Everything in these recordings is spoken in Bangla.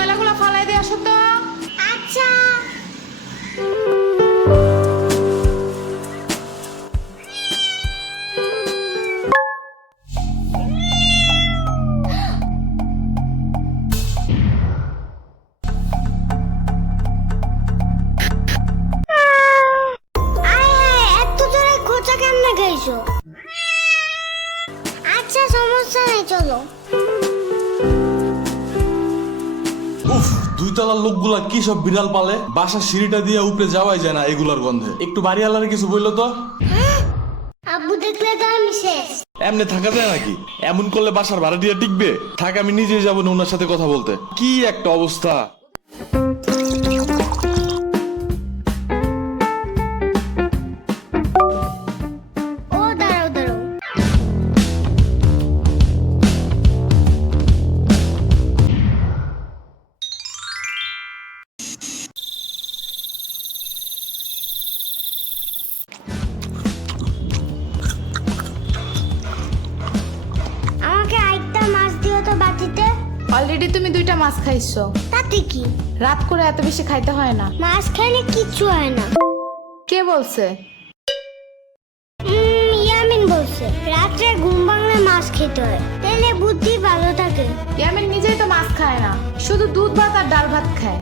ময়লাগুলো ফালাই দিয়ে আসো তো। আচ্ছা। এত জোরে খোঁচা কেমনে খাইছো? আচ্ছা সমস্যা নাই, চলো। উফ, দুই তলার লোকগুলা কি সব বিড়াল পালে, বাসার সিঁড়িটা দিয়ে উপরে যাওয়াই যায় না এগুলার গন্ধে। একটু বাড়িওয়ালার কিছু বললো তো। আব্বু দেখলে তো আমি শেষ। এমনি থাকা যায় নাকি? এমন করলে বাসার ভাড়া দিয়ে টিকবে? থাক, আমি নিজেই যাবো না ওনার সাথে কথা বলতে। কি একটা অবস্থা! ও দাঁড়াও দাঁড়াও। আমাকে আরেকটা মাছ দিও তো বাটিতে। অলরেডি তুমি 2টা মাছ খাইছো। তাতে কি? রাত করে এত বেশি খাইতে হয় না। মাছ খাইলে কিচ্ছু হয় না। কে বলছে? ইয়ামিন বলছে রাত্রে ঘুম ভাঙলে মাছ খেতে হয়, তাহলে বুদ্ধি ভালো থাকে। ইয়ামিন নিজেই তো মাছ খায় না, শুধু দুধ ভাত আর ডাল ভাত খায়।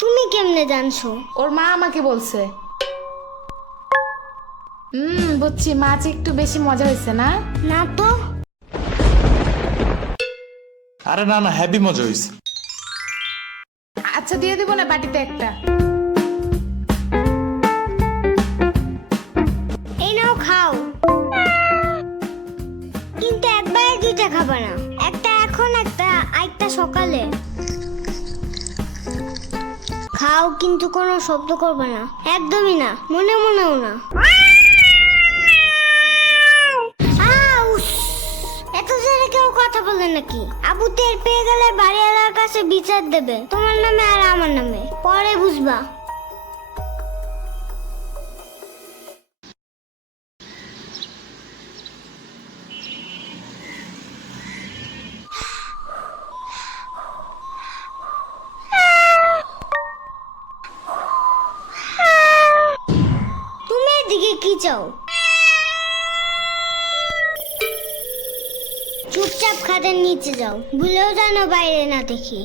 তুমি কেমনে জানছো? ওর মা আমাকে বলছে। বুঝছি, মাছ একটু বেশি মজা হয়েছে না? না তো। আরে না না, হ্যাপি মজা হয়েছে। আচ্ছা দিয়ে দিব না বাটিতে একটা। এই নাও খাও, কিন্তু একবারে 2টা খাবা না। একটা এখন, একটা সকালে। খাও, কিন্তু কোনো শব্দ করবে না, একদমই না, মনে মনেও না। এত জোরে কেউ কথা বলে নাকি? আবু টের পেয়ে গেলে বাড়িওয়ালার কাছে বিচার দেবে, তোমার নামে আর আমার নামে, পরে বুঝবা। তুমি এদিকে কি চাও? চুপচাপ খাদের নিচে যাও, ভুলেও যেন বাইরে না দেখি।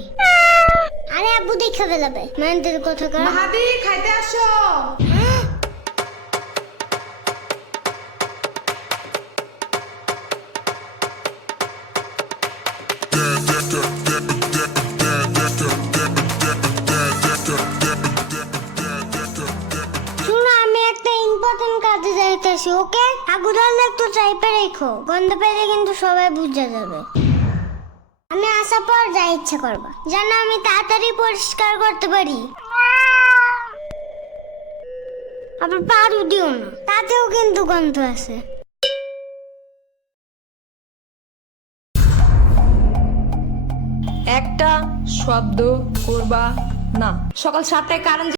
আরে আব্বু দেখে ফেলাবে, মানতের কথা কর। মাহাদি খাইতে আসো। শুনো, আমি একটা ইম্পর্টেন্ট কাজে যাইতেছি, ওকে? আগুন ধরলে একটু চাইপে রেখো, গন্ধ পেলে কিন্তু সবাই বুঝে যাবে। আমি আসার পর যা ইচ্ছা করবা, যেন আমি তাড়াতাড়ি পরিষ্কার করতে পারি। আবার পারু দিও না, তাতেও কিন্তু গন্ধ আছে। একটা শব্দ করবা না। সকাল 7টায় কারেন্ট